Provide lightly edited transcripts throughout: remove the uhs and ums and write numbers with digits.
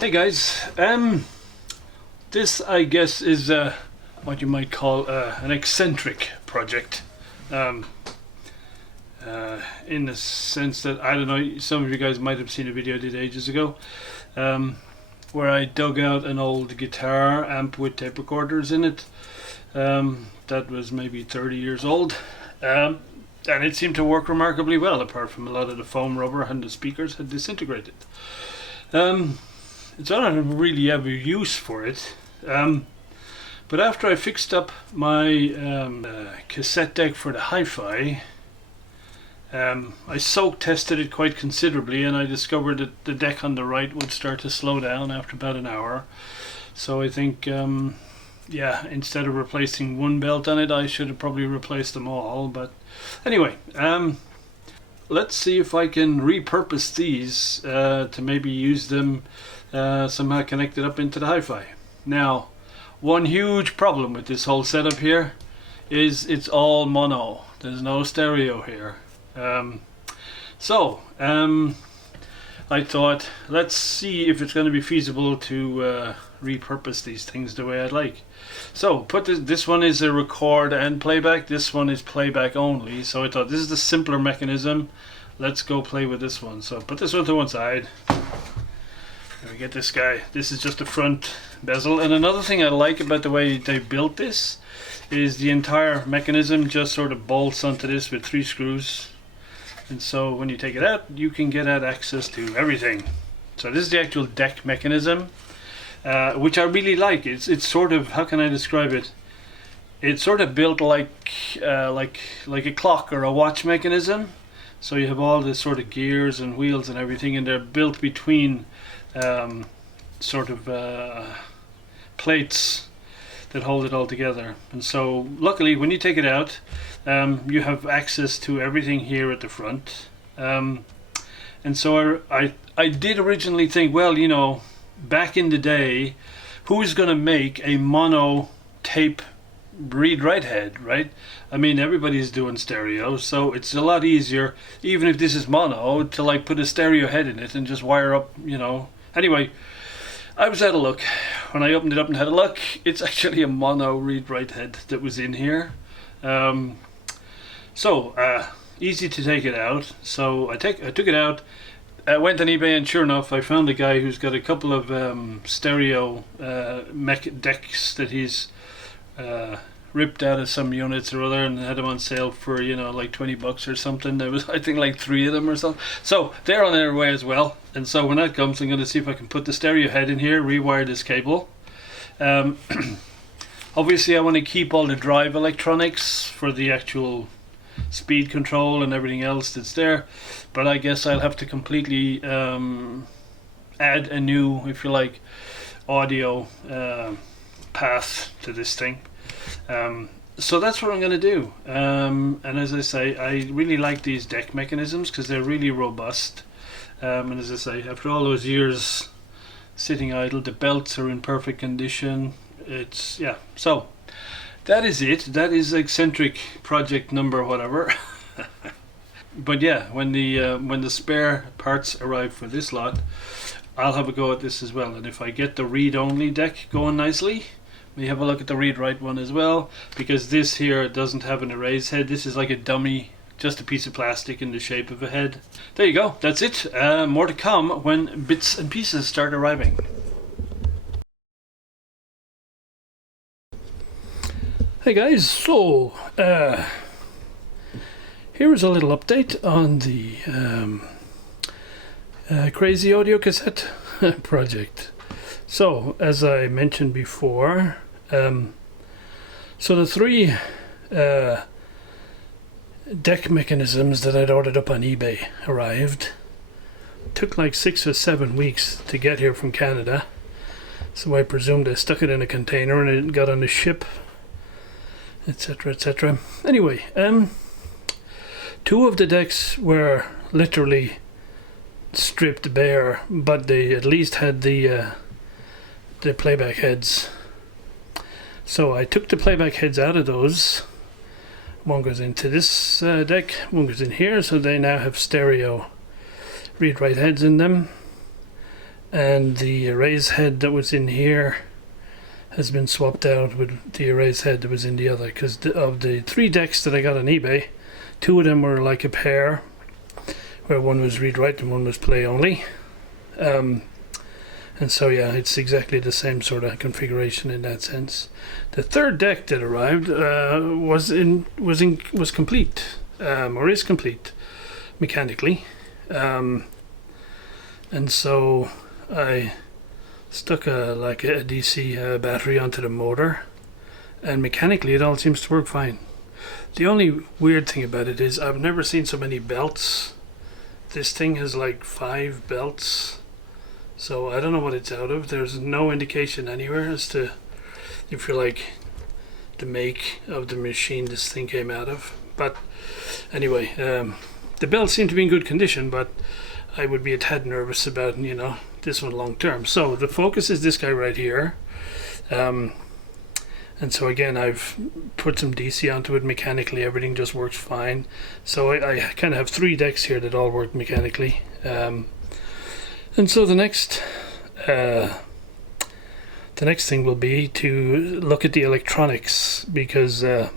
Hey guys, this I guess is what you might call an eccentric project, um, in the sense that I don't know. Some of you guys might have seen a video I did ages ago, um, where I dug out an old guitar amp with tape recorders in it. That was maybe 30 years old, and it seemed to work remarkably well, apart from a lot of the foam rubber and the speakers had disintegrated. So I don't really have a use for it. But after I fixed up my cassette deck for the hi-fi, I soak tested it quite considerably, and I discovered that the deck on the right would start to slow down after about an hour. So I think, yeah, instead of replacing one belt on it, I should have probably replaced them all. But anyway, let's see if I can repurpose these to maybe use them somehow connected up into the hi-fi. Now, one huge problem with this whole setup here is it's all mono. There's no stereo here. I thought, let's see if it's going to be feasible to repurpose these things the way I'd like. So this one is a record and playback. This one is playback only. So I thought this is the simpler mechanism. Let's go play with this one. So put this one to one side. There we get this guy. This is just the front bezel. And another thing I like about the way they built this is the entire mechanism just sort of bolts onto this with 3 screws. And so when you take it out, you can get at access to everything. So this is the actual deck mechanism, which I really like. It's sort of, how can I describe it? It's sort of built like a clock or a watch mechanism. So you have all this sort of gears and wheels and everything, and they're built between plates that hold it all together. And so luckily when you take it out, you have access to everything here at the front. And so I did originally think, well, you know, back in the day, who's going to make a mono tape read-write head, right? I mean, everybody's doing stereo, so it's a lot easier, even if this is mono, to like put a stereo head in it and just wire up, you know. Anyway, I was at a look. When I opened it up and had a look, it's actually a mono read-write head that was in here. Easy to take it out. So I took it out. I went on eBay, and sure enough, I found a guy who's got a couple of stereo decks that he's ripped out of some units or other, and had them on sale for, you know, like $20 or something. There was, I think, like 3 of them or something. So they're on their way as well. And so when that comes, I'm going to see if I can put the stereo head in here, rewire this cable. Obviously I want to keep all the drive electronics for the actual speed control and everything else that's there, but I guess I'll have to completely add a new, if you like, audio path to this thing. So that's what I'm going to do. And as I say, I really like these deck mechanisms because they're really robust. And as I say, after all those years sitting idle, the belts are in perfect condition. It's, yeah, so that is it. That is eccentric project number whatever. But yeah, when the spare parts arrive for this lot, I'll have a go at this as well. And if I get the read-only deck going nicely, we have a look at the read-write one as well, because this here doesn't have an erase head. This is like a dummy, just a piece of plastic in the shape of a head. There you go, that's it. More to come when bits and pieces start arriving. Hey guys, so here is a little update on the Crazy Audio Cassette project. So, as I mentioned before, so the 3 deck mechanisms that I'd ordered up on eBay arrived. Took like 6 or 7 weeks to get here from Canada, so I presumed I stuck it in a container and it got on the ship, etc, etc. Anyway, 2 of the decks were literally stripped bare, but they at least had the playback heads. So I took the playback heads out of those. One goes into this deck, one goes in here, so they now have stereo read-write heads in them. and the erase head that was in here has been swapped out with the erase head that was in the other, because of the 3 decks that I got on eBay, 2 of them were like a pair, where one was read write and one was play only. And so yeah, it's exactly the same sort of configuration in that sense. The 3rd deck that arrived was complete, or is complete mechanically, and so I stuck a DC battery onto the motor, and mechanically it all seems to work fine. The only weird thing about it is I've never seen so many belts. This thing has like 5 belts, so I don't know what it's out of. There's no indication anywhere as to, if you like, the make of the machine this thing came out of. But anyway, the belts seem to be in good condition, but I would be a tad nervous about, you know, this one long term. So the focus is this guy right here, and so again I've put some DC onto it mechanically. Everything just works fine. So I kind of have 3 decks here that all work mechanically, and so the next thing will be to look at the electronics, because I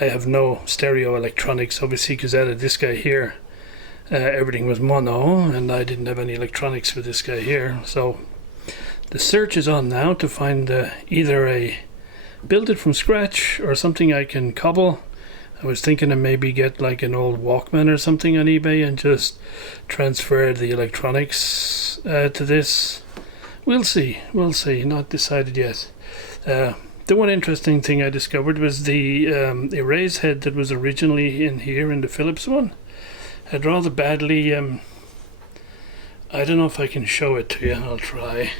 have no stereo electronics, obviously, because out of this guy here everything was mono, and I didn't have any electronics for this guy here. So the search is on now to find either a build it from scratch or something I can cobble. I was thinking of maybe get like an old Walkman or something on eBay and just transfer the electronics to this. We'll see, not decided yet. The one interesting thing I discovered was the erase head that was originally in here in the Philips one had rather badly, I don't know if I can show it to you, I'll try.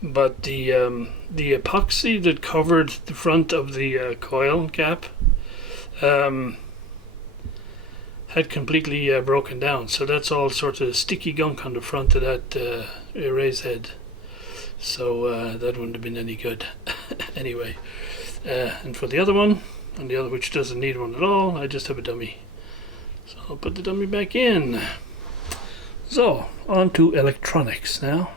But the epoxy that covered the front of the coil cap had completely broken down, so that's all sort of sticky gunk on the front of that erase head. So that wouldn't have been any good. Anyway, and for the other one, and the other which doesn't need one at all, I just have a dummy. So I'll put the dummy back in. So on to electronics now.